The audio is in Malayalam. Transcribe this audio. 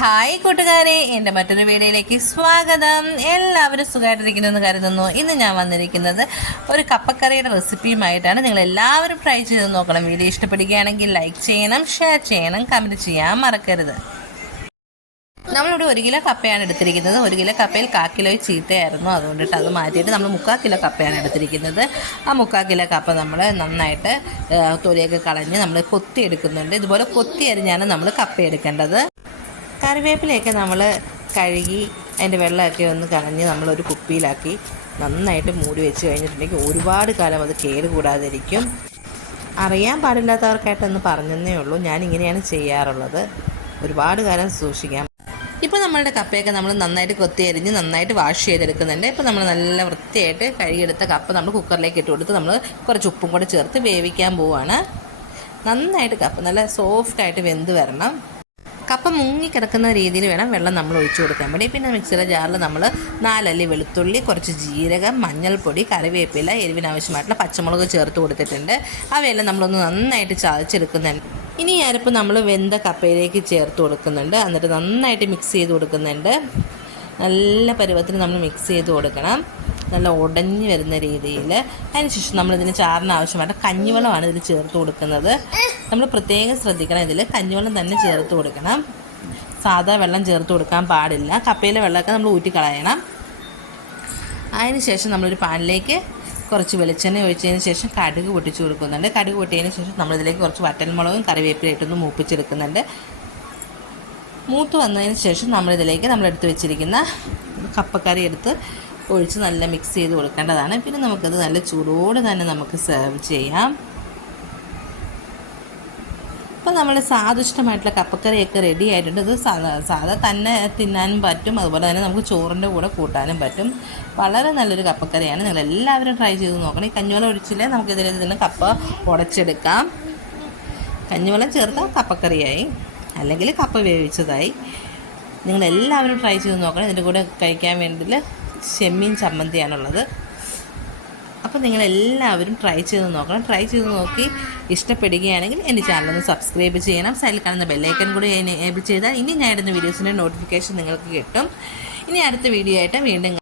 ഹായ് കൂട്ടുകാരെ എന്റെ മറ്റൊരു വീഡിയോയിലേക്ക് സ്വാഗതം. എല്ലാവരും സുഖമായിട്ടിരിക്കുന്നു എന്ന് കരുതുന്നു. ഇന്ന് ഞാൻ വന്നിരിക്കുന്നത് ഒരു കപ്പക്കറിയുടെ റെസിപ്പിയുമായിട്ടാണ്. നിങ്ങൾ എല്ലാവരും ട്രൈ ചെയ്ത് നോക്കണം. വീഡിയോ ഇഷ്ടപ്പെടുകയാണെങ്കിൽ ലൈക്ക് ചെയ്യണം ഷെയർ ചെയ്യണം കമന്റ് ചെയ്യാൻ മറക്കരുത്. നമ്മളിവിടെ ഒരു കിലോ കപ്പയാണ് എടുത്തിരിക്കുന്നത്. ഒരു കിലോ കപ്പയിൽ കാ കിലോ ചീത്തയായിരുന്നു. അതുകൊണ്ടിട്ട് അത് മാറ്റിയിട്ട് നമ്മൾ മുക്കാൽ കിലോ കപ്പയാണ് എടുത്തിരിക്കുന്നത്. ആ മുക്കാൽ കിലോ കപ്പ നമ്മൾ നന്നായിട്ട് തൊലിയൊക്കെ കളഞ്ഞ് നമ്മൾ കൊത്തി എടുക്കുന്നുണ്ട്. ഇതുപോലെ കൊത്തി അരിഞ്ഞാണ് നമ്മൾ കപ്പ എടുക്കേണ്ടത്. കറിവേപ്പിലയൊക്കെ നമ്മൾ കഴുകി അതിന്റെ വെള്ളമൊക്കെ ഒന്ന് കളഞ്ഞ് നമ്മളൊരു കുപ്പിയിലാക്കി നന്നായിട്ട് മൂടി വെച്ച് കഴിഞ്ഞിട്ടുണ്ടെങ്കിൽ ഒരുപാട് കാലം അത് കേട് കേടുകൂടാതിരിക്കും. അറിയാൻ പാടില്ലാത്തവർക്കായിട്ടൊന്ന് പറഞ്ഞതേ ഉള്ളൂ. ഞാൻ ഇങ്ങനെയാണ് ചെയ്യാറുള്ളത്. ഒരുപാട് കാലം സൂക്ഷിക്കാം. ഇപ്പോൾ നമ്മളുടെ കപ്പയൊക്കെ നമ്മൾ നന്നായിട്ട് കൊത്തി അരിഞ്ഞ് നന്നായിട്ട് വാഷ് ചെയ്തെടുക്കുന്നുണ്ട്. ഇപ്പോൾ നമ്മൾ നല്ല വൃത്തിയായിട്ട് കഴുകിയെടുത്ത കപ്പ നമ്മൾ കുക്കറിലേക്ക് ഇട്ട് കൊടുത്ത് നമ്മൾ കുറച്ച് ഉപ്പും കൂടെ ചേർത്ത് വേവിക്കാൻ പോവുകയാണ് നന്നായിട്ട് കപ്പ നല്ല സോഫ്റ്റായിട്ട് വെന്ത് വരണം. കപ്പ മുങ്ങി കിടക്കുന്ന രീതിയിൽ വേണം വെള്ളം നമ്മൾ ഒഴിച്ചു കൊടുക്കാൻ. വേണ്ടി പിന്നെ മിക്സിയുടെ ജാറിൽ നമ്മൾ നാലല്ലി വെളുത്തുള്ളി കുറച്ച് ജീരകം മഞ്ഞൾപ്പൊടി കറിവേപ്പില എരിവിന് ആവശ്യമായിട്ടുള്ള പച്ചമുളക് ചേർത്ത് കൊടുത്തിട്ടുണ്ട്. അവയെല്ലാം നമ്മളൊന്ന് നന്നായിട്ട് ചതച്ചെടുക്കുന്നുണ്ട് ഇനി അരപ്പ് നമ്മൾ വെന്ത കപ്പയിലേക്ക് ചേർത്ത് കൊടുക്കുന്നുണ്ട്. എന്നിട്ട് നന്നായിട്ട് മിക്സ് ചെയ്ത് കൊടുക്കുന്നുണ്ട്. നല്ല പരുവത്തിന് നമ്മൾ മിക്സ് ചെയ്ത് കൊടുക്കണം. നല്ല ഉടഞ്ഞു വരുന്ന രീതിയിൽ അതിനുശേഷം നമ്മളിതിന് ചാറിന് ആവശ്യമായിട്ട് കഞ്ഞിവെള്ളമാണ് ഇതിൽ ചേർത്ത് കൊടുക്കുന്നത്. നമ്മൾ പ്രത്യേകം ശ്രദ്ധിക്കണം ഇതിൽ കഞ്ഞിവെള്ളം തന്നെ ചേർത്ത് കൊടുക്കണം. സാധാ വെള്ളം ചേർത്ത് കൊടുക്കാൻ പാടില്ല. കപ്പയിലെ വെള്ളമൊക്കെ നമ്മൾ ഊറ്റിക്കളയണം. അതിന് ശേഷം നമ്മളൊരു പാനിലേക്ക് കുറച്ച് വെളിച്ചെണ്ണ ഒഴിച്ചതിന് ശേഷം കടുക് പൊട്ടിച്ച് കൊടുക്കുന്നുണ്ട്. കടുക് പൊട്ടിയതിന് ശേഷം നമ്മളിതിലേക്ക് കുറച്ച് വറ്റൽമുളകും കറിവേപ്പിലയിട്ടൊന്ന് മൂപ്പിച്ചെടുക്കുന്നുണ്ട്. മൂത്ത് വന്നതിന് ശേഷം നമ്മളിതിലേക്ക് നമ്മളെടുത്ത് വെച്ചിരിക്കുന്ന കപ്പക്കറി എടുത്ത് ഒഴിച്ച് നല്ല മിക്സ് ചെയ്ത് കൊടുക്കേണ്ടതാണ്. പിന്നെ നമുക്കത് നല്ല ചൂടോടെ തന്നെ നമുക്ക് സെർവ് ചെയ്യാം. അപ്പോൾ നമ്മൾ സ്വാദിഷ്ടമായിട്ടുള്ള കപ്പക്കറിയൊക്കെ റെഡി ആയിട്ടുണ്ട്. ഇത് സാധാ സാധാ തന്നെ തിന്നാനും പറ്റും. അതുപോലെ തന്നെ നമുക്ക് ചോറിന്റെ കൂടെ കൂട്ടാനും പറ്റും. വളരെ നല്ലൊരു കപ്പക്കറിയാണ്. നിങ്ങൾ എല്ലാവരും ട്രൈ ചെയ്ത് നോക്കണം. ഈ കഞ്ഞിവെള്ളം ഒഴിച്ചില്ലേ നമുക്ക് ഇതിൽ നിന്ന് കപ്പ ഉടച്ചെടുക്കാം. കഞ്ഞിവെള്ളം ചേർത്താൽ കപ്പക്കറിയായി. അല്ലെങ്കിൽ കപ്പ വേവിച്ചതായി. നിങ്ങളെല്ലാവരും ട്രൈ ചെയ്ത് നോക്കണം. ഇതിന്റെ കൂടെ കഴിക്കാൻ വേണ്ടിയിട്ട് ചെമ്മീൻ ചമ്മന്തിയാണുള്ളത് അപ്പോൾ നിങ്ങളെല്ലാവരും ട്രൈ ചെയ്ത് നോക്കണം. ട്രൈ ചെയ്ത് നോക്കി ഇഷ്ടപ്പെടുകയാണെങ്കിൽ എന്റെ ചാനലൊന്ന് സബ്സ്ക്രൈബ് ചെയ്യണം. സൈഡിൽ കാണുന്ന ബെല്ലൈക്കൻ കൂടി എനേബിൾ ചെയ്താൽ ഇനി ഞാൻ ഇടുന്ന വീഡിയോസിന്റെ നോട്ടിഫിക്കേഷൻ നിങ്ങൾക്ക് കിട്ടും. ഇനി അടുത്ത വീഡിയോ ആയിട്ട് വീണ്ടും